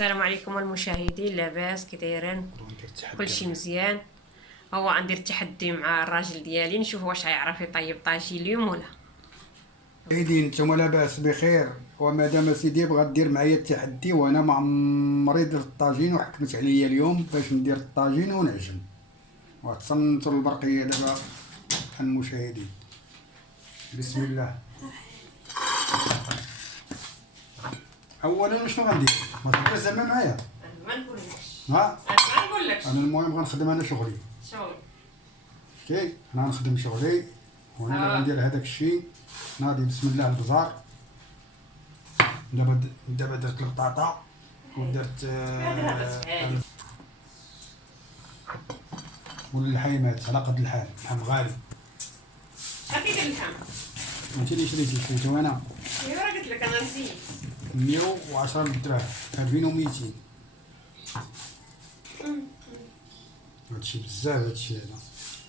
السلام عليكم المشاهدين، لاباس كي دايرين؟ كلشي مزيان. هو غندير تحدي مع الراجل ديالي، نشوف واش غيعرف يطيب طاجين اليوم ولا. سيدي نتوما لاباس بخير، ومادام سيدي بغا دير معايا التحدي وانا ما عمري درت الطاجين وحكمت عليا اليوم باش ندير الطاجين ونعجن. وتصنتوا البرقيه دابا المشاهدين. بسم الله. اولا شنو غندير؟ ما تبقاش زعما معايا. ما نقولكش. ها ما نقولكش. انا المهم غنخدم انا شغلي. شغل. اوكي انا غنخدم شغلي وانا غندير هذاك الشيء. ناضي بسم الله البزار. دابا درت البطاطا ودرت واللحيمات على قد الحال، اللحم غالي. شحال كيدير اللحم؟ انت اللي شريتو انا. ايوا راه قلت لك انا نسيت. 110 دراهم، 2200. هادشي بزاف هادشي هذا.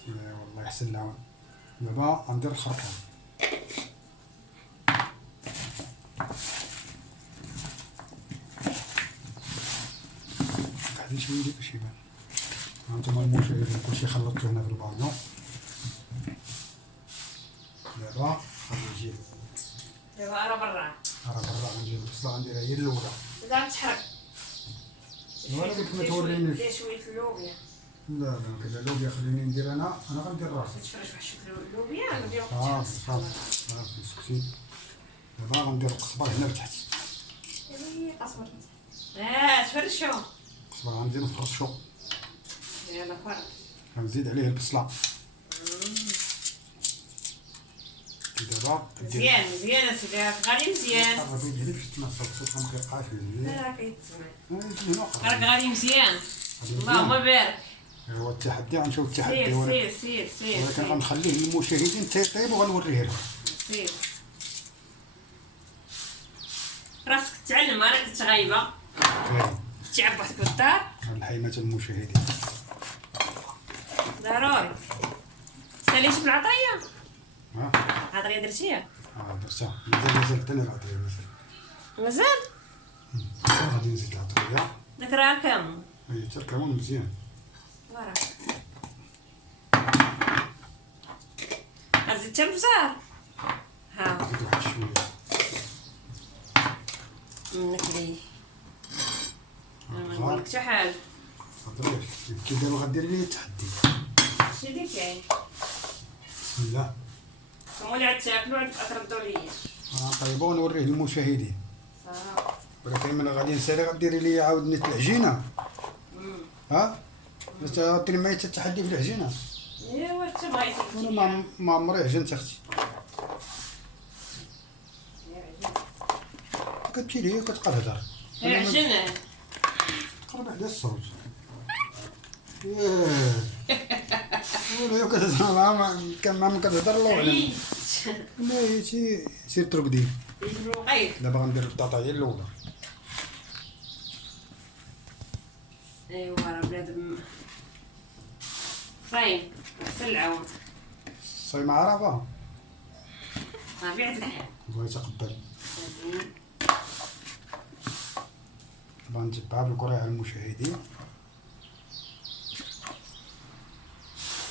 والله يحسن العون. دابا غندير الخرطوم. قاعدين شويه باش يبان. هانتوما المشاهدين كلشي خلطته هنا في الباطو. دابا غادي نجيب. دابا راه برا. غنجيب البصله غنديرها هي الاولى. لا تحرك. وانا قلت ما تورينيش. دير شويه اللوبيا. لا كذا اللوبيا خليني ندير انا غندير راسي. تفرج واحد شكل اللوبيا نديرو صافي سكتي. دابا غندير القزبر هنا لتحت. هي قصبر. تفرشو. القزبر غندير نفرشو. يلا فرق. غنزيد عليه البصله. دابا مزيان اسيدي، غادي مزيان. قربي لي باش تنصب الصوت ما كيبقاش لا راه كيتسمع. هنا راك غادي مزيان. اللهم بارك. هو التحدي غنشوف التحدي سير ولكن غنخليه للمشاهدين تيطيب وغنوريه لهم. سير. راسك تعلم، انا كنت غايبه. تعبت بالدار. الحيمات المشاهدين ضروري. ساليت بالعطيه. عطريه درتيها. درتها. مازال حتى انا العطريه مازال. غادي نزيد العطريه. داك راه كامل. اي حتى الكمون مزيان. وراه زدت البزار. زيد واحد شويه منك ليه. ما نقول لك حتى حاجه. عطريه كي دابا غدير لي التحدي. شدي كاين. بسم الله. نتوما عاد تاكلوا عاد تردوا ليا. طيبوا ونوريه للمشاهدين. صافي. ولكن من غادي نسالي غديري لي عاود نيت العجينه. باش غديري معايا حتى التحدي في العجينه. ايوا انت بغيتي. انا ما عمري عجنت اختي. كتمشي لي كتبقى تهضر. عجنه. قرب على الصوت. ياه. ولا كتهضر معاه كان ما كتهضر الله اعلم. لا هي سير ترقدي. دابا غندير البطاطا هي الاولى. ايوا راه بنادم صايم العون. صايمة عرفة. طبيعة الحال. الله يتقبل. دابا نتبعها بالكرة على المشاهدين.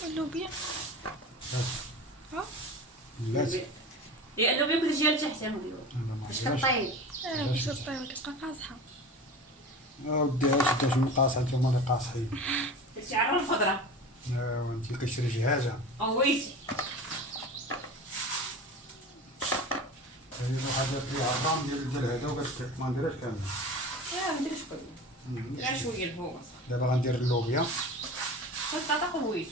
اللوبيا. لازم. هي اللوبيا كلشي ديال تحت نديرو. باش كطيب. باش طيب كتبقى قاصحة. ودي واش من قاصحة نتوما اللي قاصحين. درتي عرف الخضرة. وانتي كتشري جهازة. قويتي. هي واحد في عرام ديال هذا وكتك ما نديرهاش كامل. لا ما نديرش كل. غير شوية الفوق. دابا غندير اللوبيا. البطاطا قويتي.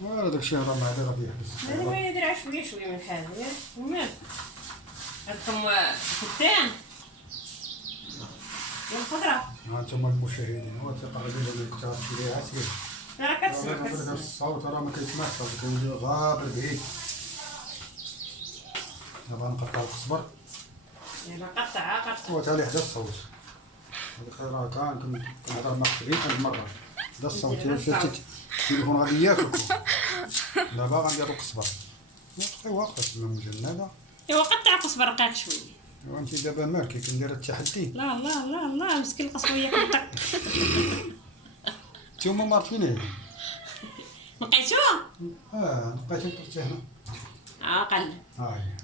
داكشي راه ما هذا غادي يحبس. دابا دير شوية من الحاجة المهم. هادكم كتان. الخضرة. هانتوما المشاهدين هو تقريبا اللي كنت غتشريها سير. راه كتسمع. الصوت راه ما كيسمعش، كيولي غابر بعيد. دابا نقطع الخصبر. يلا قطع. هو تالي حدا الصوت. هذا راه كنهضر معك في هاد المرة. حدا الصوت التليفون غادي ياكلكم. دابا غندير القزبر. واقفة تما مجندة. ايوا قطع القزبر رقيق شوية. وانت دابا مالك كندير التحدي؟ لا لا لا لا مسكين القصوية كنطق. نتوما مارفينيه. لقيتو؟ لقيت درتي هنا. قل. هاي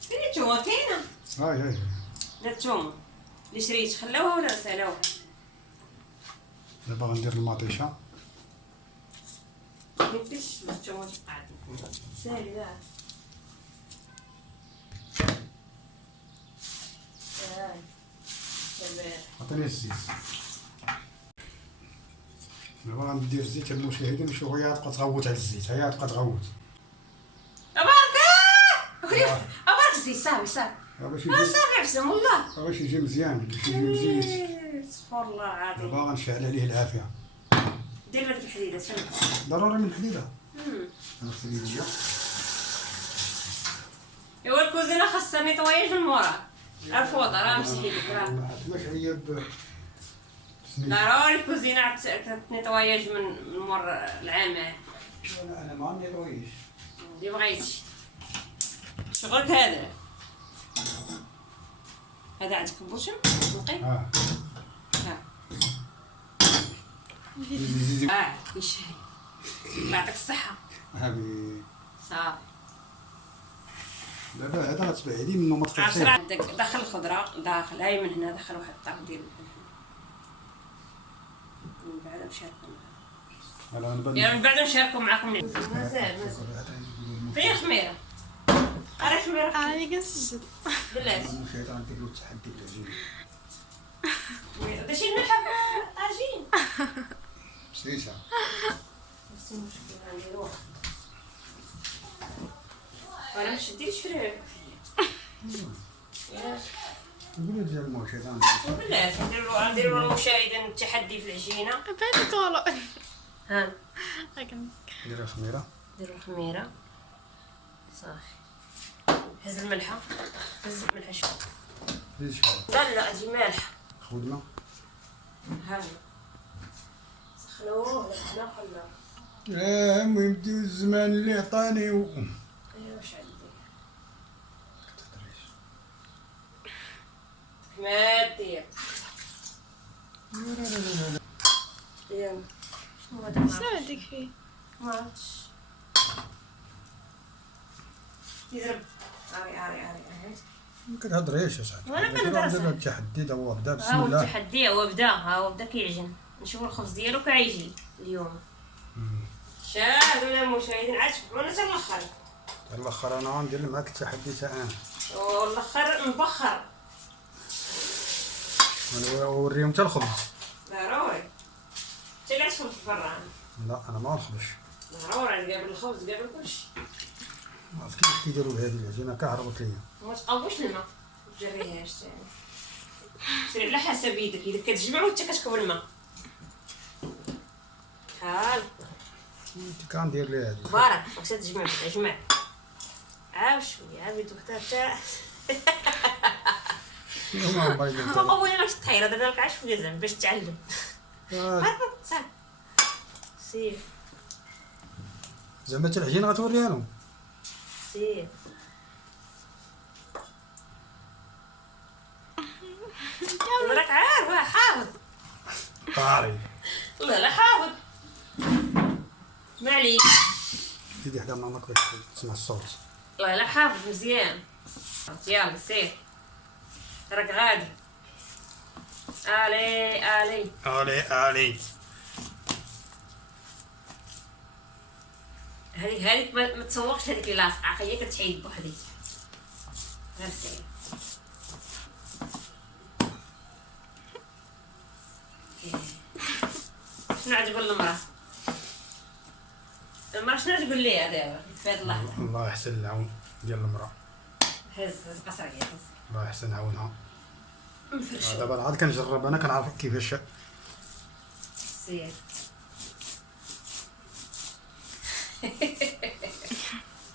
فين التومة كاينة؟ هاي لا التومة اللي شريت خلاوها ولا سالوها؟ دابا غندير المطيشه. مكنتش التومة تقعد سالي لا. عطيني الزيت. دابا غندير الزيت المشاهدين نشوفوا هي تبقى تغوت على الزيت. هي تبقى تغوت. أبارك الزيت صافي صافي. باش صافي عبسم والله. باش يجي مزيان باش يجي مزيت. استغفر الله العظيم. دابا غنشعل عليه العافيه. دير لك الحديدة سمع. ضروري من الحديده. نغسل يديا. ايوا الكوزينة خاصها نيطواياج من مورا. الفوطة راه مسحيلك راه. ماش هي ضروري الكوزينة عاد نيطواياج من مور العمل. انا ما نيطويش. اللي بغيتي. شغلك هذا. هذا عندك بوشم نقي؟ ها. يشهي. الله يعطيك الصحة. هابي صافي. دابا هذا غتبعدي منه ما تقيسيش. عشرة عندك دخل الخضرة داخل هاي من هنا دخل واحد الطاق ديال من بعد نشاركو يعني من بعد نشاركو معاكم مازال فين خميرة؟ أري خميرة أنا كنسجل بلاتي المشاهد غندير له التحدي بالعجين. داكشي الملحة في الطاجين سيسا. بس المشكلة نديروها أنا مش ديريش فريق قولي ديال المشاهد بلاتي نديرو المشاهدين التحدي في العجينة. بين كولو ها لكن دير الخميره. نديرو الخميرة صافي. هز الملحة هز الملحة شوي. زيد شحال. لا لا اجي مالحة. خذ الماء. هاني سخنوه ولا حنا خلاه. المهم ديو الزمان اللي عطاني ايوا واش عندي ما دير يلا شنو هذا شنو عندك فيه؟ ما عرفتش يضرب عاري ما كتهضريش اصاحبي. وانا كنهضر دابا التحدي دا هو بدا بسم ها هو الله. التحدي ها هو بدا كيعجن. نشوفوا الخبز ديالو كيجي اليوم. شاهدوا يا المشاهدين عاد شوفونا حتى الاخر. الاخر انا غندير معاك التحدي تا انا. والاخر نبخر. ونوريهم حتى الخبز. ضروري. انت اللي تفهم في الفران. لا انا ما نخبش. ضروري قبل الخبز قبل كلشي. عرفت كيفاش كيديروا هذه العجينه كهربت ليا. وما تقويش الماء. ما تجريهاش ثاني. سير على حسب يدك اذا كتجمع وانت كتكب الماء. شحال انت كندير لي هذه. بارك واش تجمع اجمع. عاود شويه عاود حتى يوم بايدين. ما قوليناش الطحيره درنا لك 10 شويه زعما باش تعلم. صافي سير زعما حتى العجينه غتوريها لهم. سير راك عارف حافظ. طاري. لا حافظ ما عليك. زيدي حدا ماماك باش تسمع الصوت. لا حافظ مزيان. يلا سير راك غادي. الي الي هذيك ما تسوقش هذيك اللي لاصقه هي كتحيد بوحديك. غير سير شنو عاد تقول للمراه؟ المراه شنو تقول ليها دابا في هاد اللحظه؟ الله يحسن العون ديال المراه. هز قصريه هز الله يحسن عونها. نفرشو دابا عاد كنجرب انا كنعرف كيفاش. سير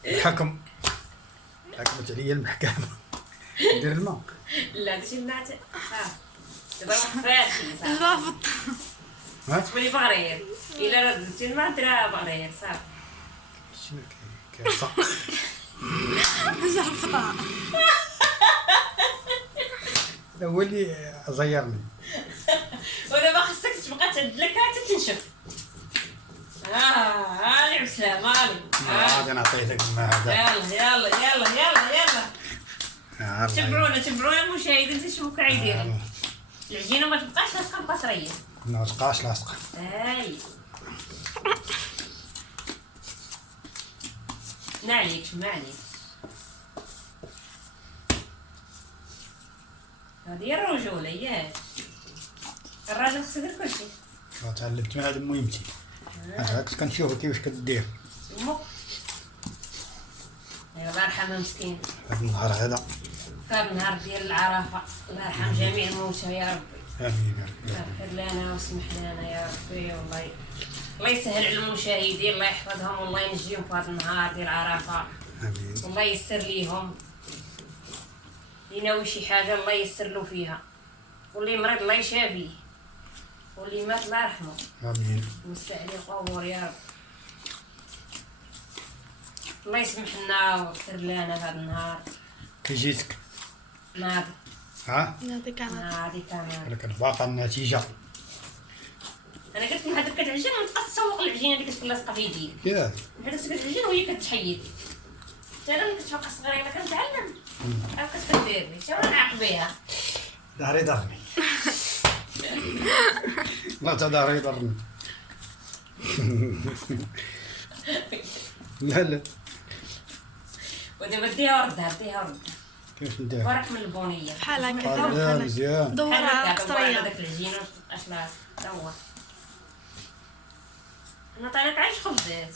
الحكم حكمت عليا المحكمه. ندير الماء. لا داكشي منعت صافي دابا واحد فاشل صافي الرافض ها تولي بغرير الا ردتي الماء ديرها بغرير صافي شنو كيصق. جربتها. هو اللي زيرني. ودابا خصك تبقى تعدلك حتى تنشف. هاني بسلام هاني. غادي نعطيه لك الماء هذا. يلا يلا يلا يلا يلا. تبعونا المشاهدين تشوفوا كيدير. العجينه ما تبقاش لاصقه بقصريه. ما تبقاش لاصقه. هاي ما عليكش ما عليكش. هذه هي الرجوله ياك. الراجل خصو يدير كلشي. تعلمت من هذا مهمتي. هاك كنشوف كيفاش كدير. امك الله يرحمها مسكين. هذا النهار هذا. كان النهار ديال العرفه. الله يرحم جميع الموتى يا ربي. امين يا رب. اغفر لنا واسمح لنا يا ربي. والله الله يسهل على المشاهدين. الله يحفظهم والله ينجيهم في هذا النهار ديال العرفه. امين. والله يسر ليهم. اللي ناوي شي حاجه الله يسر له فيها. واللي مريض الله يشافيه. واللي مات الله يرحمه. امين. ويوسع عليه قبور يا رب. الله يسمح لنا ويغفر لنا في هذا النهار. كي جيتك. ناضي ها؟ هذه كانت. ناضي كمان. ولكن باقا النتيجه. انا قلت لهم هذاك كتعجن ما تبقاش تسوق العجينه اللي كتكون لاصقه في يديك. ياك. هذاك كتعجن وهي كتحيد. حتى انا ملي كنت باقا صغيره كنتعلم. هاكا كدير لي حتى وانا نعاق بها. داري ضرني. لا تداري ضرني. لا لا. ودابا ديها وردها ديها وردها. كيفاش ندير؟ فرق من البنيه. بحال هكا. لا مزيان. دورها هذاك قصريه. العجينه متبقاش لاصق تا هو. انا طالت عايش خبزات.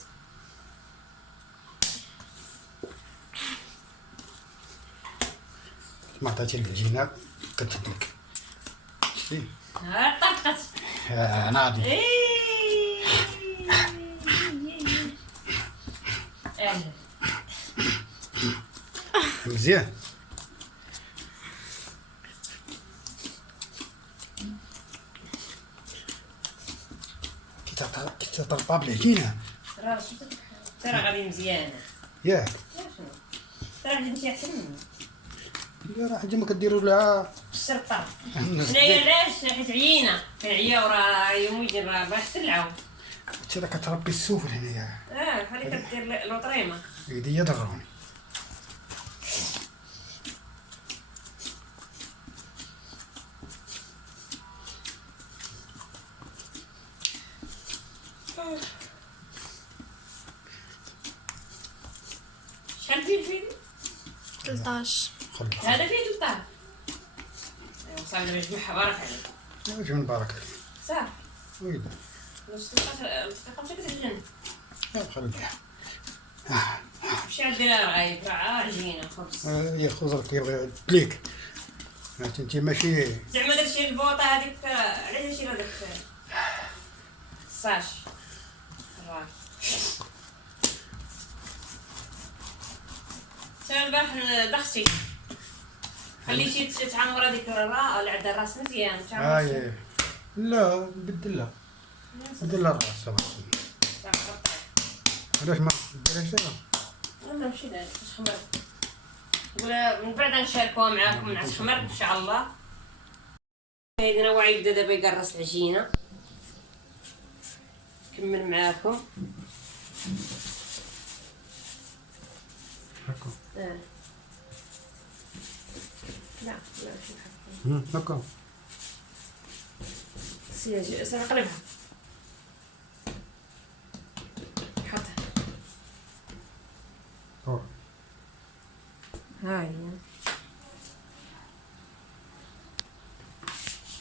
ما عطيتي العجينه كتدلك. شتي؟ ها طبقت. ناضي. اهلا. مزيان. كي تطرطب بالعجينه. ترى غادي مزيانه. ياك. ترى غادي تمشي احسن منه. لا راه حاجه ما كديروا لها. الشرطه. هنايا علاش حيت عيينا عيا وراه يوميا راه احسن العون. انت راه كتربي السفل هنايا. بحال اللي كدير لوطريمه. يديا ضروني. شحال فيه الفيديو؟ 13. هذا فيه 13. ايوا صافي نجمعها بارك عليك. واش من بارك عليك. صافي. ويلي. نص دقيقه باش كتعجن. خليها. مشي عندنا رغايب راه عجينه خبز. هي خضر كيبغي يدليك. انت ماشي. زعما داكشي البوطه هذيك علاش داكشي هذاك الصاج الراك. سير البارح ضختي خليتي تعمر هذيك الراء اللي عندها الراس مزيان تعمر. لا بدلها. بدلها الراس صافي. علاش ما ديرهاش دابا؟ والله ماشي داير باش خمر. ولا من بعد نشاركوها معاكم مع الخمر ان شاء الله. سيدنا وعي يبدا دابا يقرص العجينه. نكمل معاكم. هكا. لا ماشي بحال هكا. سير قلبها. حطها. هاي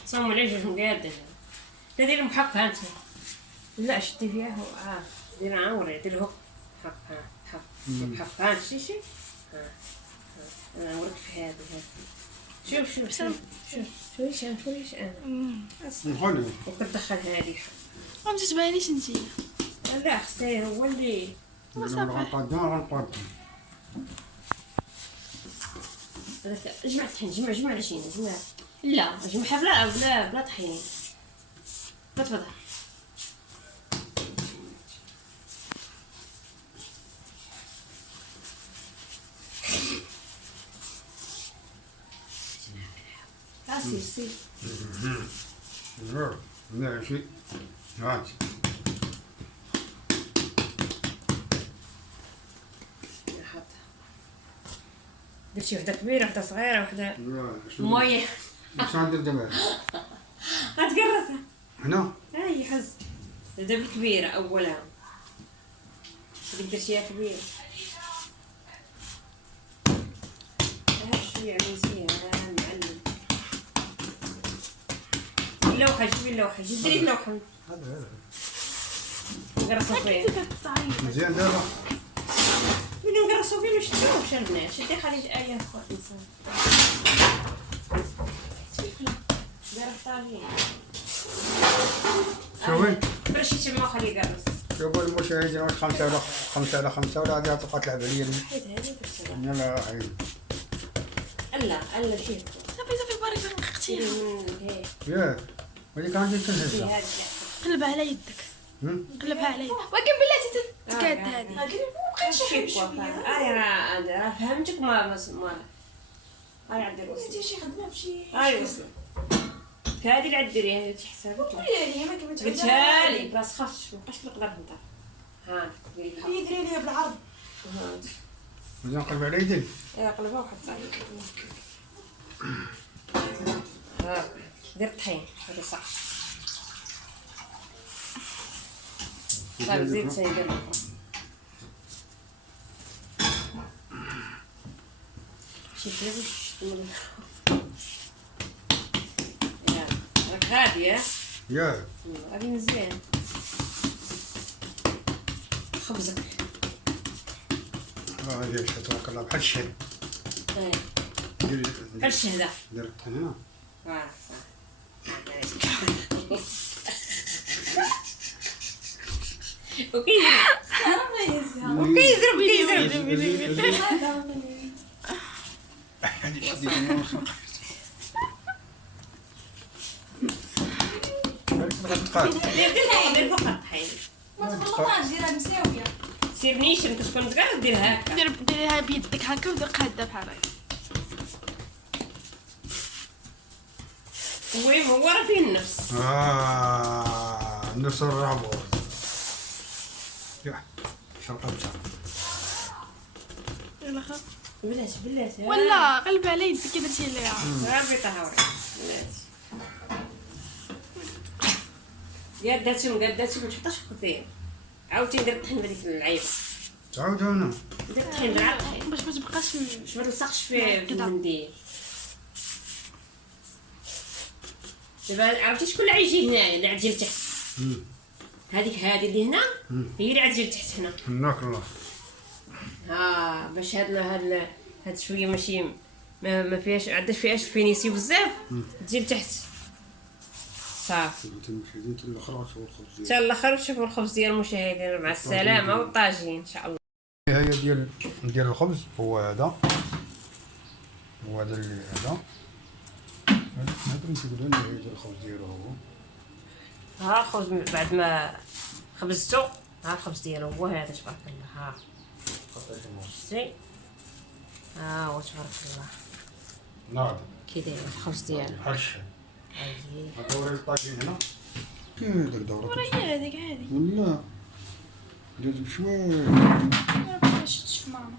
سمو لي جوج مقادة. دير محقها انت. لا شدي فيها هو دير عاوري دير هو حقها حقها انت شي انا نوريك في هذا شوف شويش نخلي. وكتدخل هذه ما تتبانيش انتي. لا خصي هو اللي غنقدم. جمع الطحين جمع العجينه جمع. لا جمعها بلا طحين. تفضل. سير سير. ماشي هات. نحطها. درتي وحده كبيره وحده صغيره وحده شنو مويه. ندير دابا غتقرصها. هنا؟ هاي حز. دابا كبيره اولها. درتيها كبيره. شويه مزيان معلم. اللوحه جيبي اللوحه ديري اللوحه. هذا نقرصو فيه. مزيان دابا. ملي نقرصو فيه باش تشوف البنات. شدي خليج ايه اخوات انسان. دار الطاجين. شوفي برشي تما وخليه يقرص. شوفوا المشاهدين واش 5 على 5 ولا غادي تبقى تلعب عليا حيت هذه بالسرعه. يلا حبيبي. الا شي. صافي بارك الله اختي. ياك ولي كان عندي تنهزها. قلبها على يدك. قلبها على يدك. ولكن بلاتي تتقاد هذه. راه فهمتك ما هاي عندي الوصل. انت شي خدمه فشي هاي وصل. هذه اللي عديريها هذه حسابك. قولي لي ما كنت قلتها لي بس خاص مابقاش نقدر نهضر. ها ديري بحال يدري لي بالعرض هاد. مزيان قلب على يديك. قلبها وحط صايب. ها دير الطحين هذا صح. صافي زيد سيدي الاخرى. شي كلاش راك غادي ياك غادي مزيان. خبزك هادي تبارك الله بحال الشهد. بحال الشهده. دير الطحين هنا. صح. وكيزرب دير فوق الطحين. ما تغلطاش ديرها مساويه سير نيشان كتكون تقدر دير هكا. ديريها بيدك هكا ودير قاده بحال هكا. المهم هو راه فيه النفس. النفس الرابط. يا شرطة يلا خا. بلاتي ولا قلبها على يدك كي درتي ليها. ربي طهوري بلاتي. قاداتي ما تحطهاش كثير. عاودتي ندير الطحين بهذيك العيب. تعاود هنا. ندير الطحين درع الطحين باش ما تبقاش باش ما نلصقش فيه بالمنديل. دابا عرفتي شكون اللي غيجي هنايا اللي عاد لتحت. هذه اللي هنا هي اللي عاد لتحت هنا. هناك الله. باش هاد شويه ماشي ما فيهاش عندهاش فيهاش فينيسي بزاف تجي لتحت صافي. انت الاخر تشوفوا الخبز حتى الاخر تشوفوا الخبز ديال المشاهدين مع السلامه والطاجين ان شاء الله. هي ديال الخبز هو هذا وهذا اللي هذا نقدر نقولوا هي ديال الخبز ديالو هو. الخبز بعد ما خبزتو الخبز ديالو هو هذا تبارك الله. شتي هو تبارك الله نعم كي داير الخبز ديالو بحال الشهد. اييه دوري الطاجين هنا كيف داك دورة هي هذيك عادي. ولا درت بشويه ما شفتش في ماما.